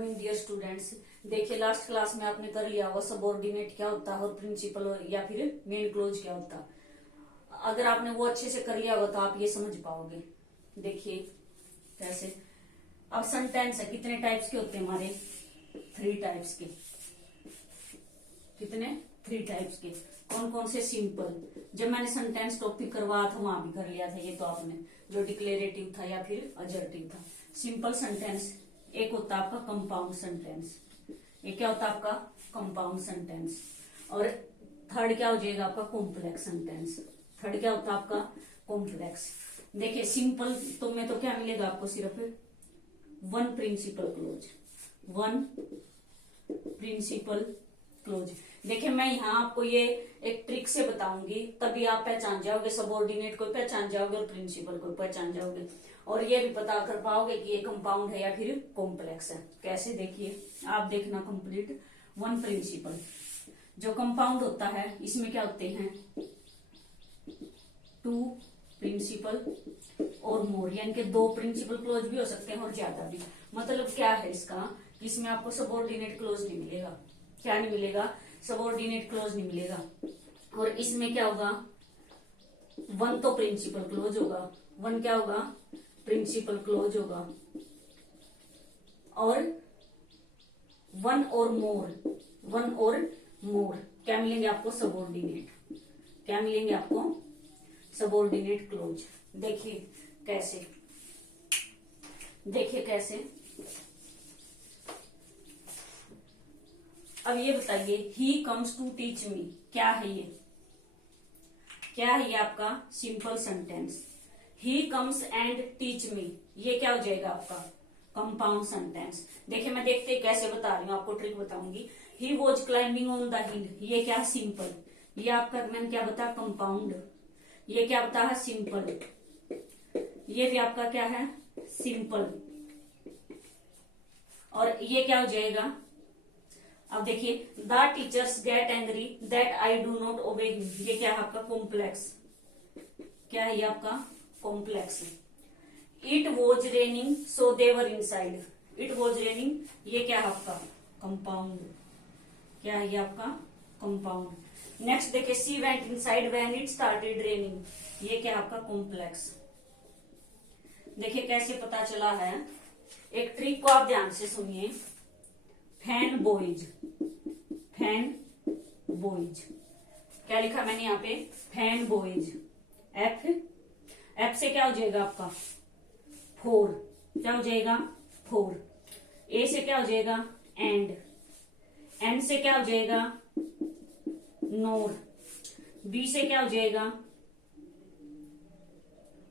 Morning dear students. देखिए last class में आपने कर लिया वो सबऑर्डिनेट क्या होता है और प्रिंसिपल या फिर मेन क्लोज क्या होता है। अगर आपने वो अच्छे से कर लिया होगा तो आप ये समझ पाओगे। देखिए कैसे। अब सेंटेंस है, कितने टाइप्स के होते हैं हमारे? 3 टाइप्स के। कितने? 3 टाइप्स के। कौन कौन से? सिंपल, जब मैंने सेंटेंस टॉपिक करवाया था वहां भी कर लिया था ये तो आपने, जो डिक्लेरेटिव था या फिर अजर्टिव था। सिंपल सेंटेंस एक होता है आपका कंपाउंड सेंटेंस। ये क्या होता है आपका? Compound sentence. और थर्ड क्या हो जाएगा आपका? Complex sentence. थर्ड क्या होता है आपका? कॉम्प्लेक्स। देखिए सिंपल तो में तो क्या मिलेगा आपको? सिर्फ 1 प्रिंसिपल क्लोज, 1 प्रिंसिपल क्लोज। देखिए मैं यहाँ आपको ये एक ट्रिक से बताऊंगी, तभी आप पहचान जाओगे, सबऑर्डिनेट को पहचान जाओगे और प्रिंसिपल को पहचान जाओगे, और ये भी पता कर पाओगे कि ये कंपाउंड है या फिर कॉम्प्लेक्स है। कैसे? देखिए आप देखना कंप्लीट। 1 प्रिंसिपल, जो कंपाउंड होता है इसमें क्या होते हैं? 2 प्रिंसिपल और मोर, यानी कि 2 प्रिंसिपल क्लोज भी हो सकते हैं और ज्यादा भी। मतलब क्या है इसका कि इसमें आपको सबऑर्डिनेट क्लोज नहीं मिलेगा। क्या नहीं मिलेगा? सबऑर्डिनेट क्लोज नहीं मिलेगा। और इसमें क्या होगा? 1 तो प्रिंसिपल क्लोज होगा, 1 क्या होगा? प्रिंसिपल क्लोज होगा, और 1 और मोर, 1 और मोर क्या मिलेंगे आपको? सबऑर्डिनेट। क्या मिलेंगे आपको? Subordinate clause. देखिए कैसे। देखिए कैसे। अब ये बताइए, he comes to teach me, क्या है ये? क्या है ये आपका? Simple sentence. He comes and teach me, ये क्या हो जाएगा आपका? Compound sentence. देखिए मैं देखते कैसे बता रही हूँ, आपको ट्रिक बताऊंगी। He was climbing on the हिल, ये क्या? सिंपल। ये आपका मैंने क्या बताया? कंपाउंड। ये क्या बता है? सिंपल। ये भी आपका क्या है? सिंपल। और ये क्या हो जाएगा? अब देखिए, the teachers get angry that I do not obey him, ये क्या है आपका? कॉम्प्लेक्स। क्या है ये आपका? Complex. It was raining so they were inside, it was raining, ये क्या है आपका? कंपाउंड। क्या है ये आपका? कंपाउंड। नेक्स्ट देखिए, she went inside when it started raining, ये क्या है आपका? कॉम्प्लेक्स। देखिए कैसे पता चला है। एक ट्रिक को आप ध्यान से सुनिए। फैन बॉयज, फैन बॉयज, क्या लिखा मैंने यहाँ पे? Fan boys. एफ, एफ से क्या हो जाएगा आपका? 4, क्या हो जाएगा? 4। ए से क्या हो जाएगा? एंड। एन से क्या हो जाएगा? नोर। बी से क्या हो जाएगा?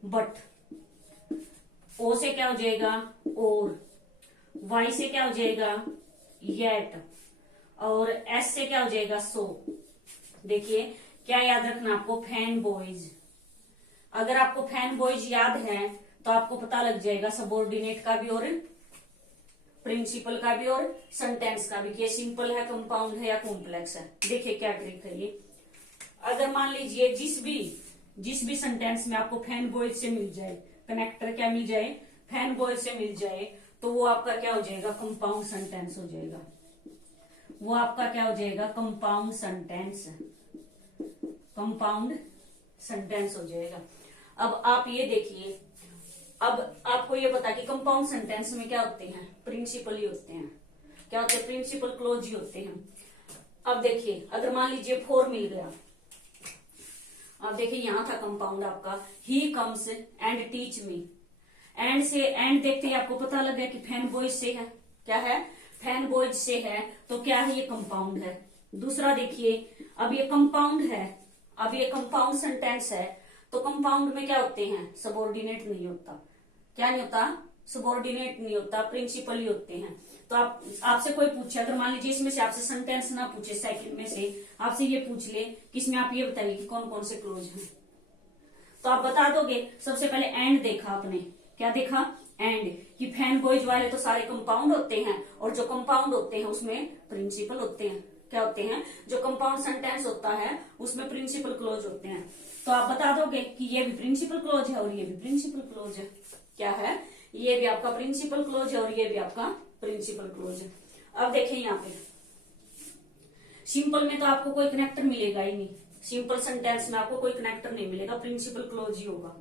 बट। ओ से क्या हो जाएगा? और। वाई से क्या हो जाएगा? येट। और एस से क्या हो जाएगा? सो। देखिए क्या याद रखना आपको? Fan boys. अगर आपको फैन बॉयज याद है तो आपको पता लग जाएगा सबऑर्डिनेट का भी और प्रिंसिपल का भी और सेंटेंस का भी, कि ये सिंपल है, कंपाउंड है या कॉम्प्लेक्स है। देखिए क्या ट्रिक है ये। अगर मान लीजिए जिस भी सेंटेंस में आपको फैन बॉयज से मिल जाए, कनेक्टर क्या मिल जाए? फैन बॉयज से मिल जाए, तो वो आपका क्या हो जाएगा? कंपाउंड सेंटेंस हो जाएगा। वो आपका क्या हो जाएगा? Compound sentence. कंपाउंड सेंटेंस हो जाएगा। अब आप ये देखिए, अब आपको ये पता कि कंपाउंड सेंटेंस में क्या होते हैं? प्रिंसिपल ही होते हैं। क्या होते हैं? प्रिंसिपल क्लोज ही होते हैं। अब देखिए, अगर मान लीजिए 4 मिल गया, अब देखिए यहां था कंपाउंड आपका, ही comes and teach me. And से, एंड देखते ही आपको पता लग गया कि फैन बॉयज से है। क्या है? फैन बॉयज से है, तो क्या है? ये कंपाउंड है। दूसरा देखिए, अब ये कंपाउंड है, अब ये कंपाउंड सेंटेंस है, तो कंपाउंड में क्या होते हैं? सबऑर्डिनेट नहीं होता। क्या नहीं होता? सबऑर्डिनेट नहीं होता, प्रिंसिपल ही होते हैं। तो आपसे कोई पूछे, अगर मान लीजिए इसमें से आपसे सेंटेंस ना पूछे, सेकंड में से आपसे ये पूछ ले कि इसमें आप ये बताइए कि कौन कौन से क्लोज हैं, तो आप बता दोगे। सबसे पहले एंड देखा आपने, क्या देखा? एंड, कि फैन बॉयज वाले तो सारे कंपाउंड होते हैं, और जो कंपाउंड होते हैं उसमें प्रिंसिपल होते हैं। क्या होते हैं? जो कंपाउंड सेंटेंस होता है उसमें प्रिंसिपल क्लोज होते हैं। तो आप बता दोगे कि ये भी प्रिंसिपल क्लोज है और ये भी प्रिंसिपल क्लोज है। क्या है? ये भी आपका प्रिंसिपल क्लोज है और ये भी आपका प्रिंसिपल क्लोज। अब देखिए यहाँ पे सिंपल में तो आपको कोई कनेक्टर मिलेगा ही नहीं, सिंपल सेंटेंस में आपको कोई कनेक्टर नहीं मिलेगा, प्रिंसिपल क्लोज ही होगा।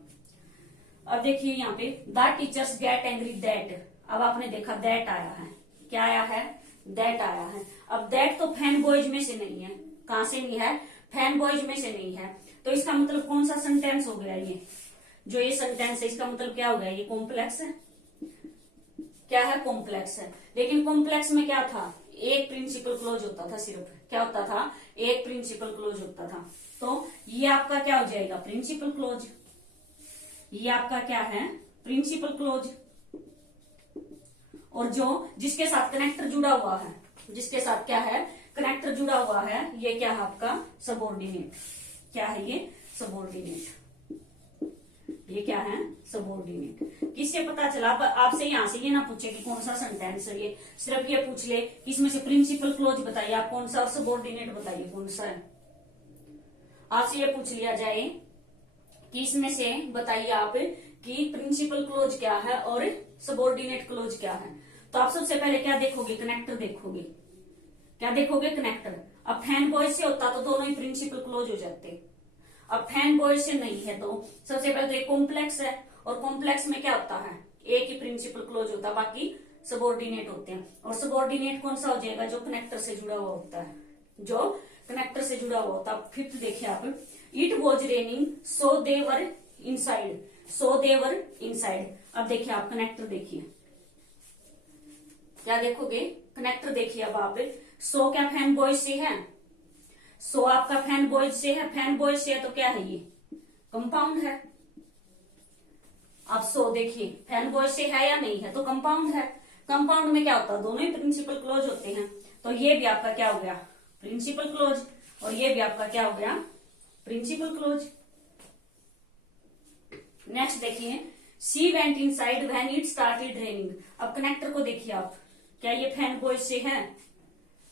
अब देखिए यहाँ पे the teachers get angry that, अब आपने देखा दैट आया है, क्या आया है, दैट आया है। अब दैट तो फैन बॉयज में से नहीं है, कहां से नहीं है, फैन बॉयज में से नहीं है, तो इसका मतलब कौन सा सेंटेंस हो गया ये, जो ये सेंटेंस है इसका मतलब क्या हो गया, ये कॉम्प्लेक्स है, क्या है, कॉम्प्लेक्स है। लेकिन कॉम्प्लेक्स में क्या था, एक प्रिंसिपल क्लोज होता था, सिर्फ क्या होता था, एक प्रिंसिपल क्लोज होता था। तो ये आपका क्या हो जाएगा, प्रिंसिपल क्लोज, ये आपका क्या है, प्रिंसिपल क्लोज। और जो जिसके साथ कनेक्टर जुड़ा हुआ है, जिसके साथ क्या है, कनेक्टर जुड़ा हुआ है, ये क्या है आपका, सबऑर्डिनेट, क्या है ये, सबऑर्डिनेट, ये क्या है, सबऑर्डिनेट। किससे पता चला, आपसे यहाँ से ये ना पूछे कि कौन सा सेंटेंस है ये, सिर्फ ये पूछ ले कि इसमें से प्रिंसिपल क्लोज बताइए आप कौन सा, और सबऑर्डिनेट बताइए कौन सा है। आपसे ये पूछ लिया जाए कि इसमें से बताइए आप कि प्रिंसिपल क्लोज क्या है और सबऑर्डिनेट क्लोज क्या है, तो आप सबसे पहले क्या देखोगे, कनेक्टर देखोगे, क्या देखोगे, कनेक्टर। अब फैन बॉय से होता तो दोनों ही प्रिंसिपल क्लोज हो जाते, अब फैन बॉय से नहीं है, तो सबसे पहले तो एक कॉम्प्लेक्स है, और कॉम्प्लेक्स में क्या होता है, एक ही प्रिंसिपल क्लोज होता है, बाकी सबऑर्डिनेट होते हैं। और सबऑर्डिनेट कौन सा हो जाएगा, जो कनेक्टर से जुड़ा हुआ होता है, जो कनेक्टर से जुड़ा हुआ होता है। फिफ्थ देखिए आप, it was raining so they were inside, so they were inside. अब देखिए आप कनेक्टर देखिए, क्या देखोगे, कनेक्टर देखिए। अब आप सो क्या फैन बॉय से है, सो आपका फैन बॉयज से है, फैन बॉयज से है तो क्या है ये, कंपाउंड है। अब सो देखिए फैन बॉयज से है या नहीं है, तो कंपाउंड है, कंपाउंड में क्या होता है, दोनों ही प्रिंसिपल क्लोज होते हैं, तो ये भी आपका क्या हो गया, प्रिंसिपल क्लोज, और ये भी आपका क्या हो गया, प्रिंसिपल क्लोज। नेक्स्ट देखिए, she went inside when it started raining. अब कनेक्टर को देखिए आप, क्या ये फैन बॉयज से है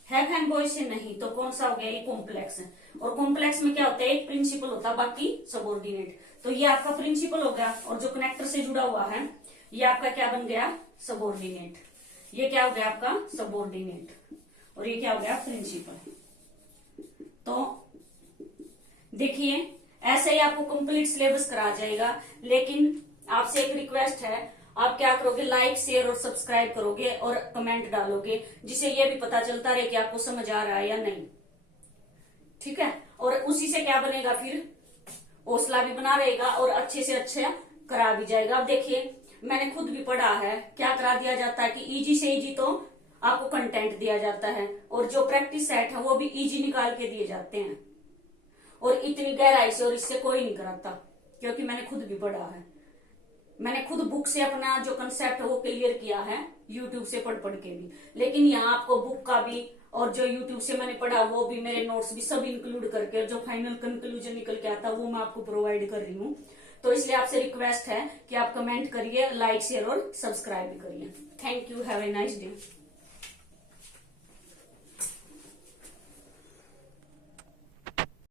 फैन बॉयज से नहीं, तो कौन सा हो गया, ये कॉम्प्लेक्स है, और कॉम्प्लेक्स में क्या होता है, एक प्रिंसिपल होता है, बाकी सबऑर्डिनेट, तो ये आपका प्रिंसिपल हो गया, और जो कनेक्टर से जुड़ा हुआ है ये आपका क्या बन गया, सबऑर्डिनेट, ये क्या हो गया आपका सबऑर्डिनेट, और ये क्या हो गया, प्रिंसिपल। तो देखिए ऐसे ही आपको कंप्लीट सिलेबस करा जाएगा, लेकिन आपसे एक रिक्वेस्ट है, आप क्या करोगे, लाइक शेयर और सब्सक्राइब करोगे और कमेंट डालोगे, जिससे ये भी पता चलता रहे कि आपको समझ आ रहा है या नहीं, ठीक है। और उसी से क्या बनेगा, फिर हौसला भी बना रहेगा और अच्छे से अच्छा करा भी जाएगा। अब देखिए मैंने खुद भी पढ़ा है, क्या करा दिया जाता है कि इजी से इजी तो आपको कंटेंट दिया जाता है, और जो प्रैक्टिस सेट है वो भी इजी निकाल के दिए जाते हैं, और इतनी गहराई से और इससे कोई नहीं कराता, क्योंकि मैंने खुद भी पढ़ा है, मैंने खुद बुक से अपना जो कंसेप्ट है वो क्लियर किया है, यूट्यूब से पढ़ के भी। लेकिन यहाँ आपको बुक का भी और जो यूट्यूब से मैंने पढ़ा वो भी, मेरे नोट्स भी सब इंक्लूड करके जो फाइनल कंक्लूजन निकल के आता है वो मैं आपको प्रोवाइड कर रही हूँ। तो इसलिए आपसे रिक्वेस्ट है कि आप कमेंट करिए, लाइक शेयर और सब्सक्राइब भी करिए। Thank you, have a nice day.